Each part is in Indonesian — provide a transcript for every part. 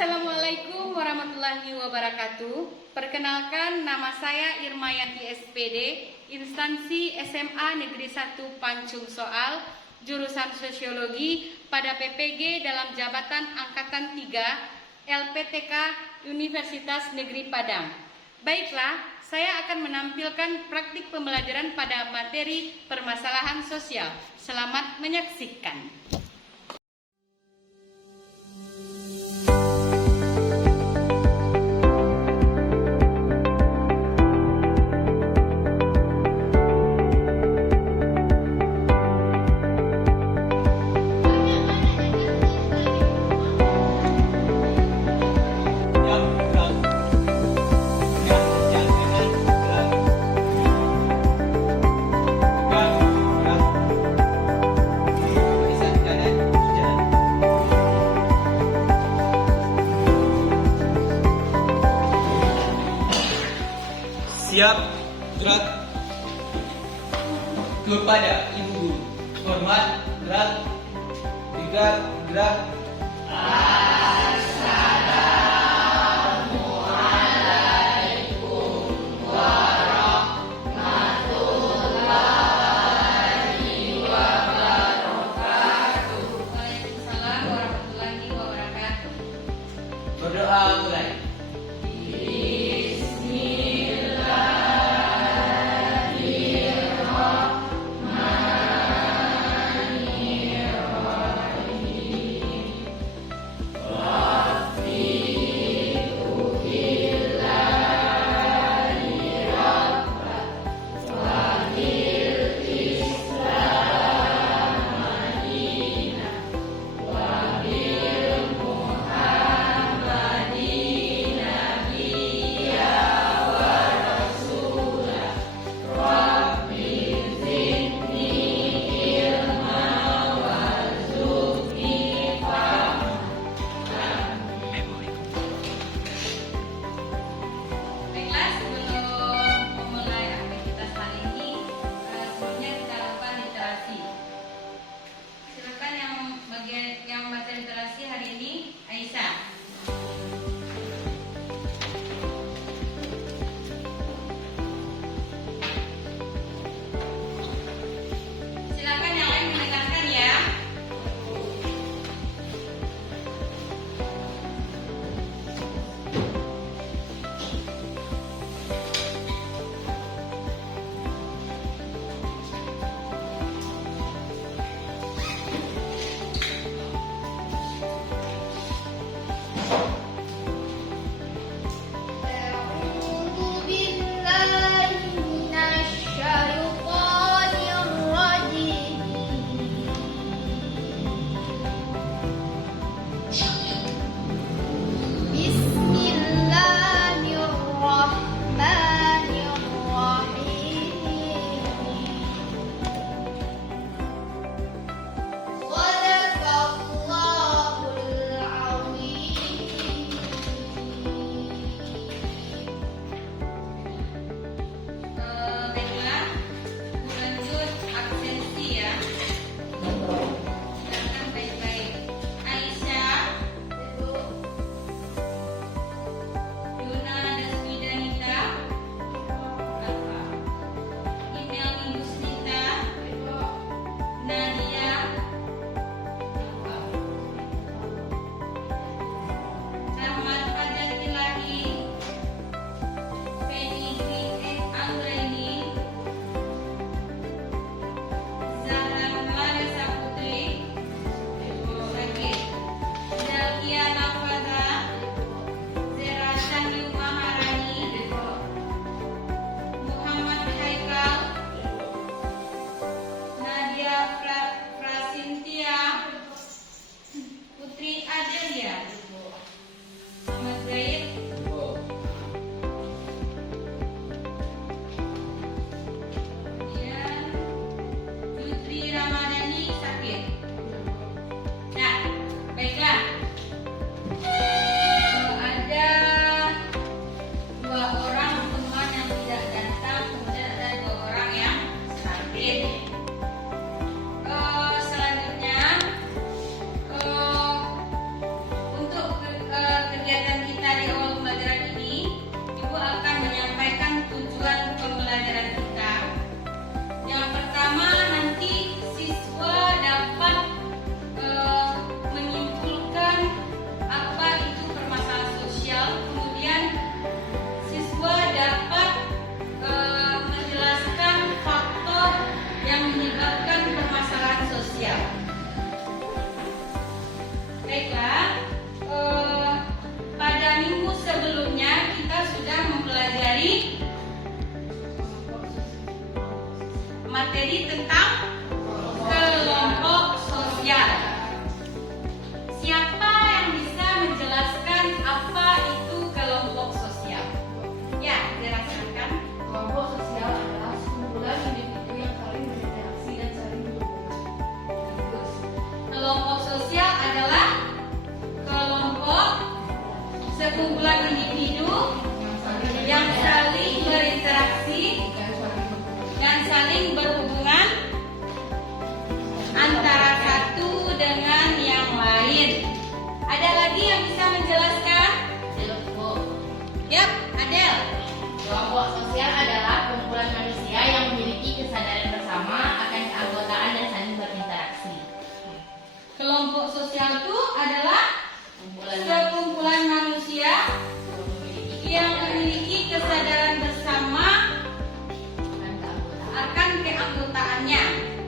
Assalamualaikum warahmatullahi wabarakatuh. Perkenalkan, nama saya Irmayanti SPD, instansi SMA Negeri 1 Pancung Soal, jurusan Sosiologi pada PPG dalam jabatan Angkatan 3 LPTK Universitas Negeri Padang. Baiklah, saya akan menampilkan praktik pembelajaran pada materi permasalahan sosial. Selamat menyaksikan. Siap, gerak. Kepada Ibu Guru. Hormat, gerak. Tiga, gerak. Waalaikumsalam warahmatullahi wabarakatuh. Berdoa mulai. materi tentang kelompok sosial. Siapa yang bisa menjelaskan apa itu kelompok sosial? Ya, jelaskan. Kelompok sosial adalah sekumpulan individu yang saling berinteraksi dan saling berhubungan. Bagus. Kelompok sosial adalah kelompok sekumpulan individu yang saling berinteraksi dan saling berhubungan antara satu dengan yang lain. Ada lagi yang bisa menjelaskan? Kelompok. Yap, Adel. Kelompok sosial adalah kumpulan manusia yang memiliki kesadaran bersama akan keanggotaan dan saling berinteraksi. Kelompok sosial itu adalah sekumpulan manusia yang memiliki kesadaran bersama akan keanggotaannya.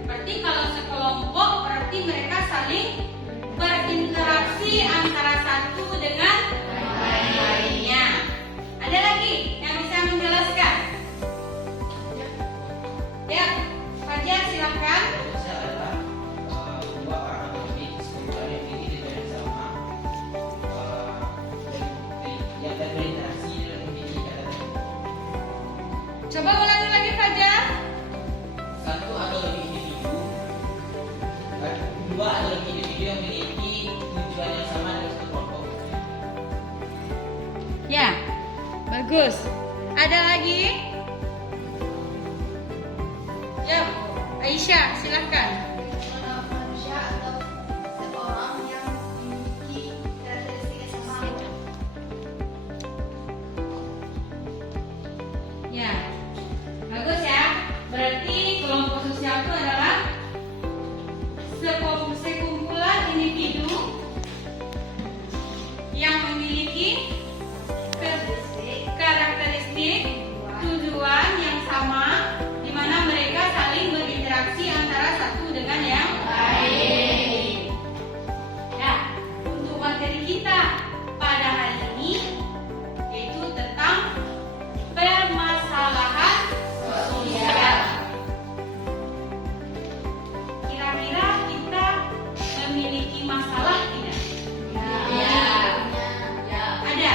Berarti kalau sekelompok berarti mereka saling berinteraksi antara satu dengan lainnya. Ada lagi yang bisa menjelaskan? Ya, Fajar silakan. Sosial adalah dua orang atau lebih sekumpulan yang memiliki tujuan yang sama, yang berinteraksi dan memiliki ikatan. Coba ulangi lagi Fajar. Satu atau lebih individu, dua atau lebih individu yang memiliki tujuan yang sama dalam satu kelompok. Ya, bagus. Ada lagi? Ya, Aisyah silakan. Manusia atau seorang yang memiliki karakteristik yang sama. Ya, bagus ya. Berarti kelompok sosial itu adalah sekumpulan individu yang memiliki karakteristik tujuan yang sama, di mana mereka saling berinteraksi antara satu dengan yang lain. Ya, untuk materi kita pada hari ini yaitu tentang permasalahan sosial. Kira-kira kita memiliki masalah tidak? Ada.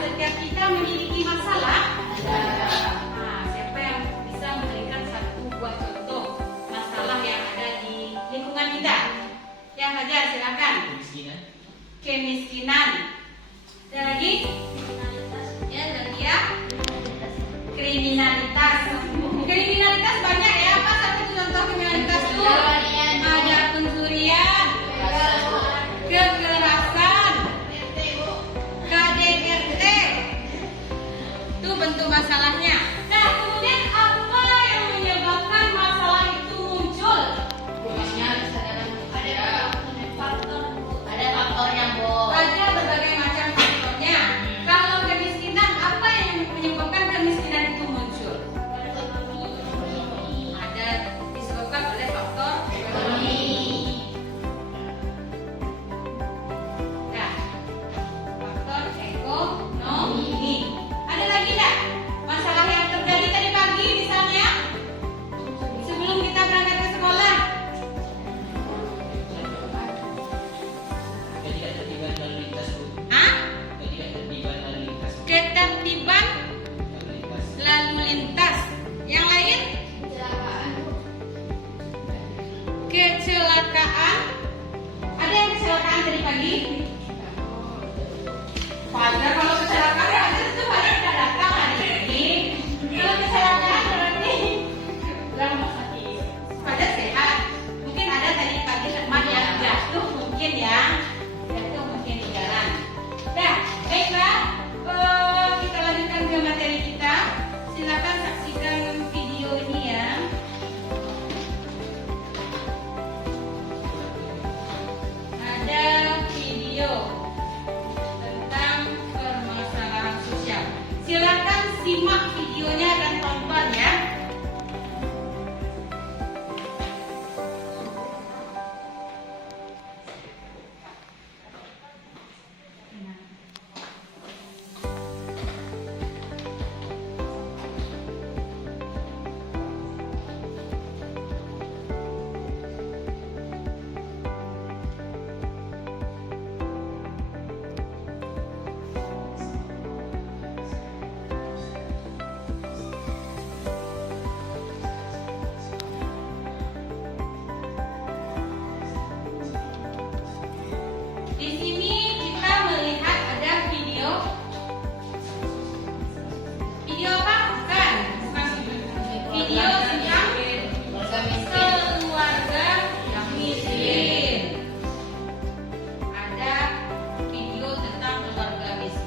Setiap kita memiliki masalah. Nah, siapa yang bisa memberikan satu buah contoh masalah yang ada di lingkungan kita? Yang saja silakan. Kemiskinan, Kemiskinan. Ada lagi? Ya, dan ya. Kriminalitas. Kriminalitas banyak ya. Apa satu contoh kriminalitas itu? Ada pencurian, kekerasan, KDRT. Itu bentuk masalahnya. Nah, kemudian apa yang menyebabkan masalah itu muncul? Kurangnya kesadaran manusia. Ada faktor yang Ada berbagai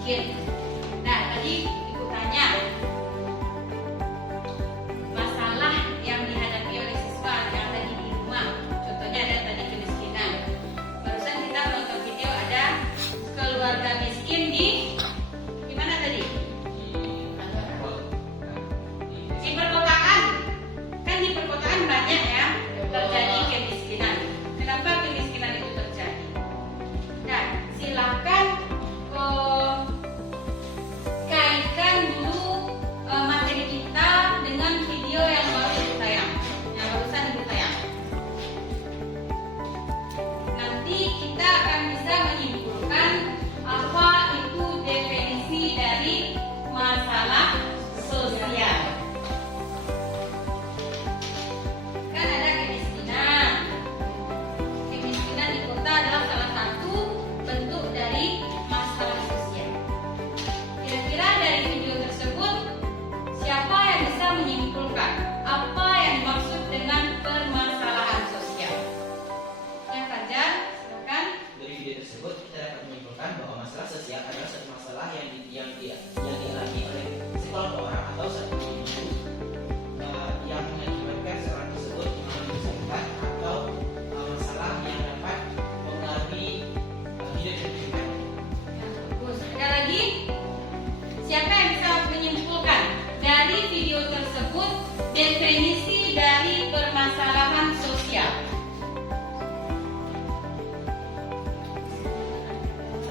miskin. Nah, tadi ibu tanya masalah yang dihadapi oleh siswa yang tadi di rumah. Contohnya ada tadi kemiskinan. Barusan kita menonton video ada keluarga miskin di mana tadi? Di perkotaan. Kan di perkotaan banyak ya terjadi kemiskinan. Kenapa kemiskinan itu terjadi? Nah, silakan kaitkan dulu materi kita dengan video yang baru ibu tayang, yang barusan ibu tayang. Nanti kita akan bisa menyimpulkan apa itu definisi dari masalah sosial. Kan ada kemiskinan. Kemiskinan di kota adalah salah satu bentuk dari masalah sosial. Kira-kira dari video tersebut siapa yang bisa menyimpulkan apa yang dimaksud dengan permasalahan sosial? Ya, Fajar, silakan. Dari video tersebut kita dapat menyimpulkan bahwa masalah sosial adalah suatu masalah yang dialami oleh sekelompok orang atau satu individu yang mengakibatkan seorang tersebut mengalami kesulitan atau masalah yang dapat mempengaruhi hidup dan kehidupannya. Ya, bagus. Ada lagi? Siapa yang bisa menyimpulkan dari video tersebut definisi dari permasalahan sosial?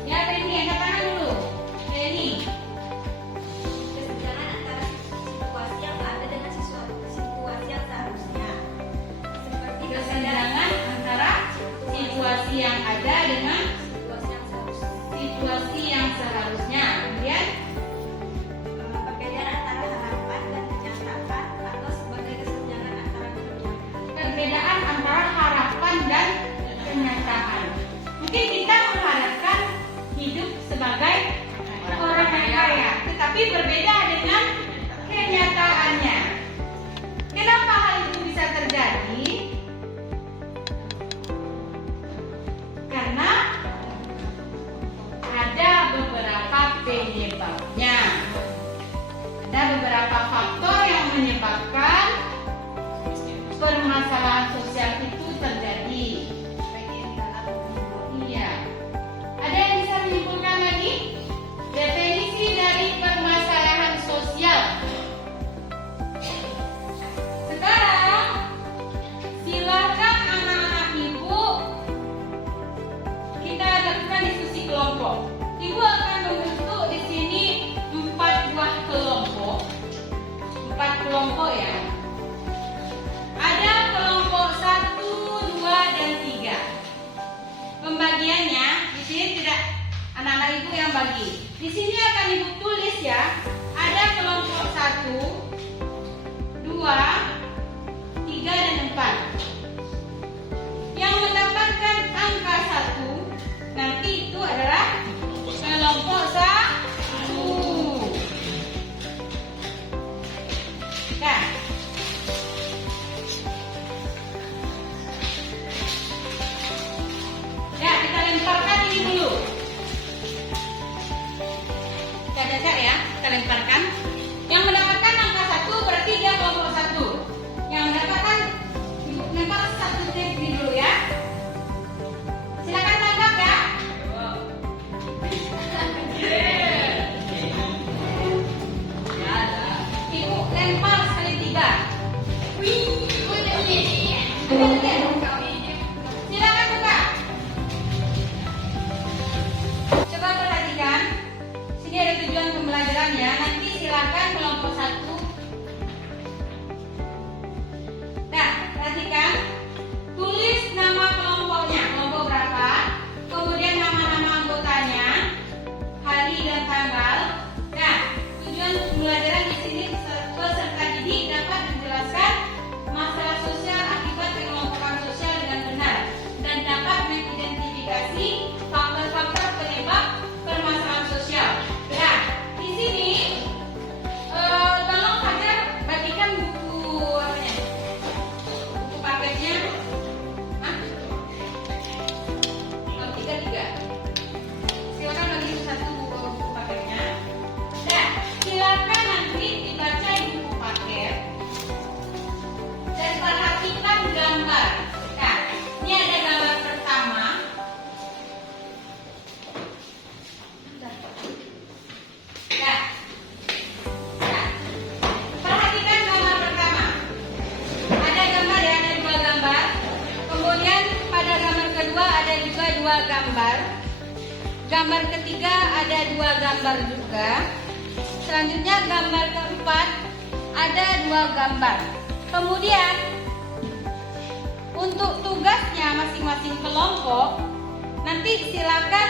Ya, Reni, angkat tangan dulu. Reni. Kesenjangan antara situasi yang ada dengan situasi yang seharusnya. Seperti Kesenjangan antara situasi yang ada dengan situasi yang seharusnya. situasi yang seharusnya. Kemudian Perbedaan antara harapan dan kenyataan atau sebagai kesenjangan antara keduanya. perbedaan antara harapan dan kenyataan. Mungkin kita mengharapkan hidup sebagai orang yang kaya, tetapi berbeda dengan kenyataannya. Kenapa hal itu bisa terjadi? Karena ada beberapa penyebabnya. Ada beberapa faktor yang menyebabkan permasalahan sosial itu terjadi. Iya. Ada yang bisa menyimpulkan lagi? Definisi dari permasalahan sosial. Sekarang silakan anak-anak ibu kita lakukan diskusi kelompok. Ibu akan membentuk di sini 4 buah kelompok. 4 kelompok ya. Ada kelompok 1, 2, dan 3. Pembagiannya di sini tidak anak-anak ibu yang bagi. Di sini akan ibu tulis ya. Ada kelompok 1, 2, 3, dan 4. Yang mendapatkan angka 1 nanti itu adalah kelompok 1. Nah, ya, kita lemparkan ini dulu. Kita cacat ya, kita lemparkan. Yang mendapatkan angka 1 berarti dia kelompok 1. Yang mendapatkan lempar 1 ini dulu ya. Silakan tangkap ya. Ibu lempar sekali 3. Silakan buka. Coba perhatikan. Sini ada tujuan pembelajaran ya. Nanti silakan kelompok 1. Nah, perhatikan. Tulis nama kelompoknya. Kelompok berapa? Kemudian nama-nama anggotanya, hari dan tanggal. Nah, tujuan pembelajaran di sini peserta didik dapat menjelaskan masalah sosial akibat pengelompokan sosial dengan benar dan dapat mengidentifikasi faktor-faktor penyebab permasalahan sosial. Nah, di sini tolong saja bagikan buku apanya? Buku paketnya. Hah? Oh, 3. Silakan bagi satu buku paket. ada 2 gambar juga. Selanjutnya gambar keempat ada 2 gambar. Kemudian untuk tugasnya masing-masing kelompok nanti silakan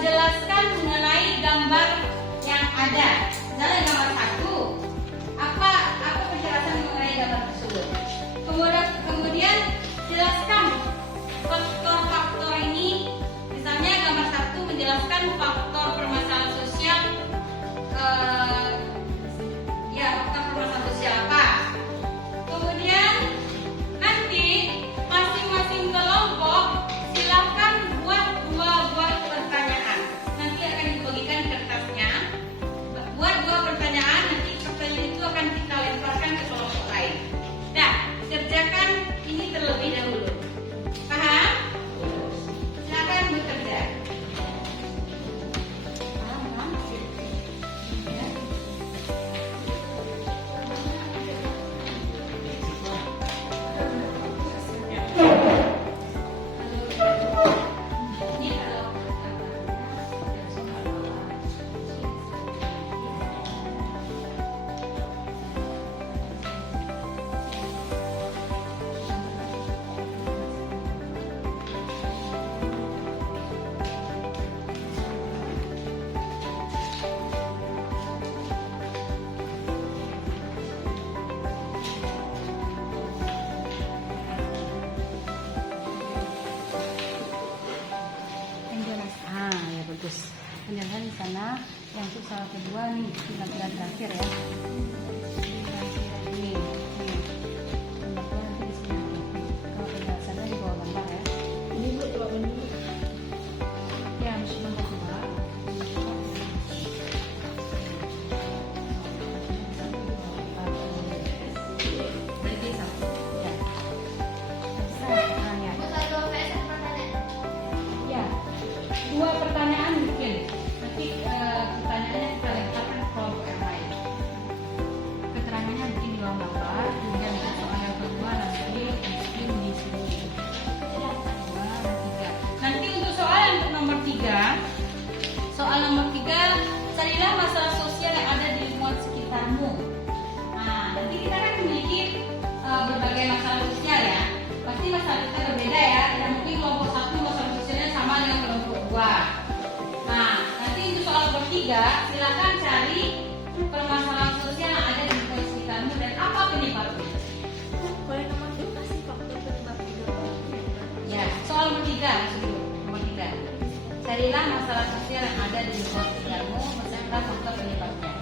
jelaskan mengenai gambar yang ada. Misalnya gambar 1, apa penjelasan mengenai gambar tersebut. Kemudian jelaskan faktor-faktor ini. Misalnya gambar 1 menjelaskan faktor permasalahan sosial. Faktor permasalahan sosial apa. Kemudian nanti masing-masing kelompok silakan buat 2 buah pertanyaan. Nanti akan dibagikan kertasnya. Buat 2 pertanyaan, nanti pertanyaan itu akan kita lemparkan ke kelompok lain. Nah, kerjakan ini terlebih dahulu. Paham? Silakan bekerja. Paham? Ya. Ini kalau ya bagus. Penjelasan di sana. Yang untuk soal kedua nih, pembelajaran terakhir ya. Ini. Pembelajaran nanti di sini. Kalau penjelasannya di bawah gambar ya. Ini Bu, coba ini. Ya, nomor 2. Berarti 1. Ya. Ya. Ya, 2 pertanyaan mungkin. Nanti pertanyaannya kita lemparkan ke kelompok yang lain. Keterangannya mungkin di bawah gambar. Kemudian untuk soal yang kedua nanti mungkin di sini. 2 dan 3. Nanti untuk soal yang nomor 3. Soal nomor 3, carilah masalah sosial yang ada di lingkungan sekitarmu. Nah, nanti kita kan memiliki berbagai masalah sosial ya. Pasti masalah kita berbeda ya. Tidak mungkin kelompok 1 masalah sosialnya sama dengan kelompok 2. Nah, nanti untuk soal nomor 3, silakan cari permasalahan sosial yang ada di lingkungan sekitarmu dan apa penyebabnya. Boleh nomor 2 kasih faktor penyebab juga. Ya, soal nomor 3 maksudnya. Nomor 3. Carilah masalah sosial yang ada di lingkungan sekitarmu, beserta faktor penyebabnya.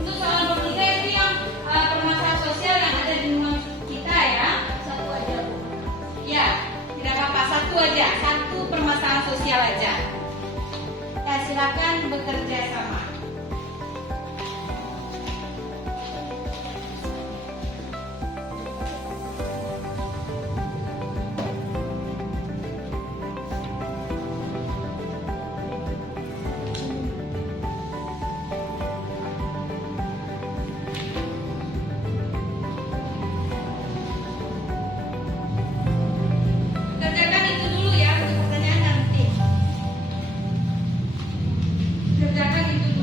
Untuk soal nomor 3 itu yang permasalahan sosial yang ada di lingkungan kita ya. 1 aja Bu. Ya, tidak apa-apa, 1 aja, 1 permasalahan sosial aja. Ya, silakan bekerja sama. Kerjakan itu dulu ya untuk pertanyaan nanti. Kerjakan itu dulu.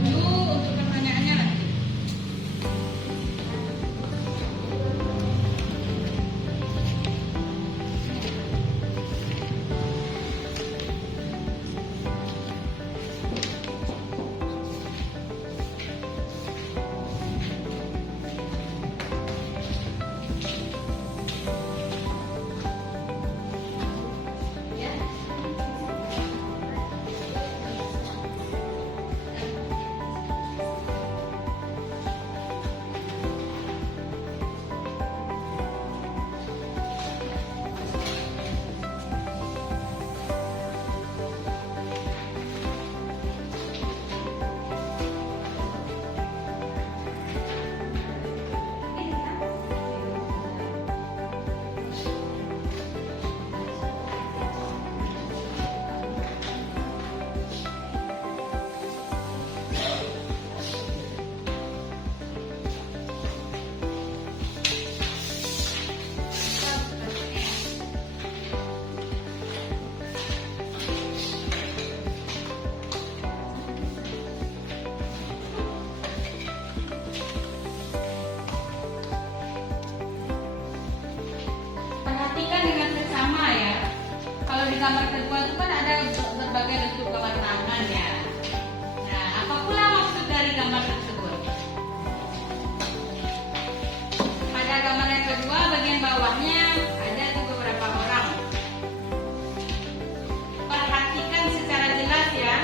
gambar kedua itu kan ada berbagai bentuk kewarnaan ya. Nah, apa pula maksud dari gambar tersebut? Pada gambar yang kedua bagian bawahnya ada tuh beberapa orang. Perhatikan secara jelas ya.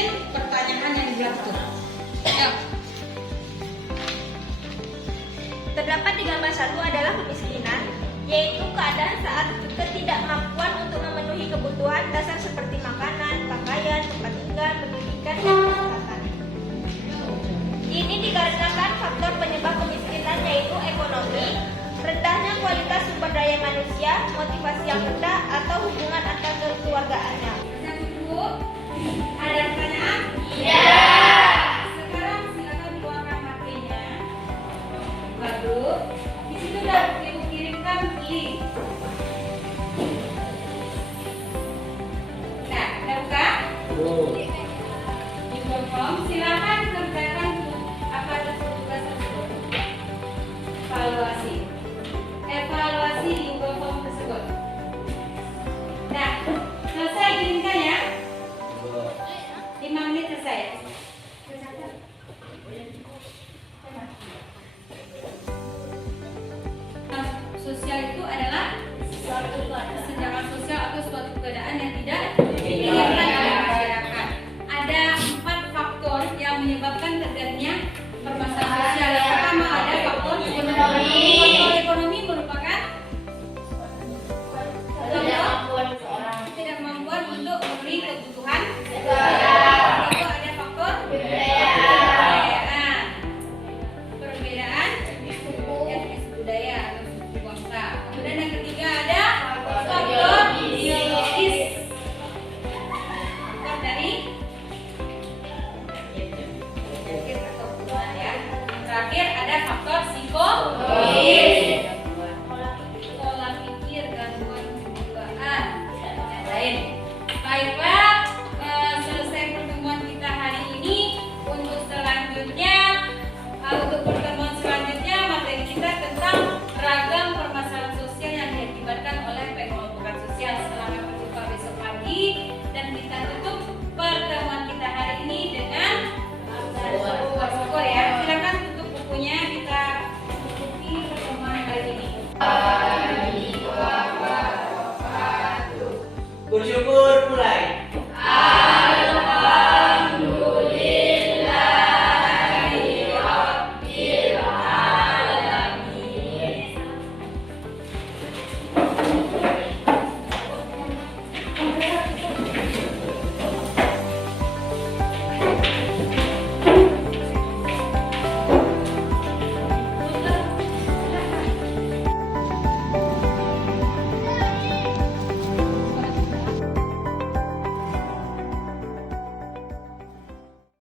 mungkin pertanyaan yang dibilang itu. Ayo. Terdapat di gambar 1 adalah kemiskinan, yaitu keadaan saat ketidakmampuan untuk memenuhi kebutuhan dasar seperti makanan, pakaian, tempat tinggal, pendidikan, dan kesehatan. Ini dikarenakan faktor penyebab kemiskinan yaitu ekonomi, rendahnya kualitas sumber daya manusia, motivasi yang rendah, atau hubungan antar kekeluargaannya. Bu, ada pertanyaan? Iya. Sekarang silakan keluarkan HP-nya. Lalu, di situ udah ibu kirimkan link. Nah, udah buka? Di Google Form, silakan kerjakan apa tugas tersebut. Evaluasi di Google Form tersebut. Nah, selesai kirimkan ya. 5 menit selesai.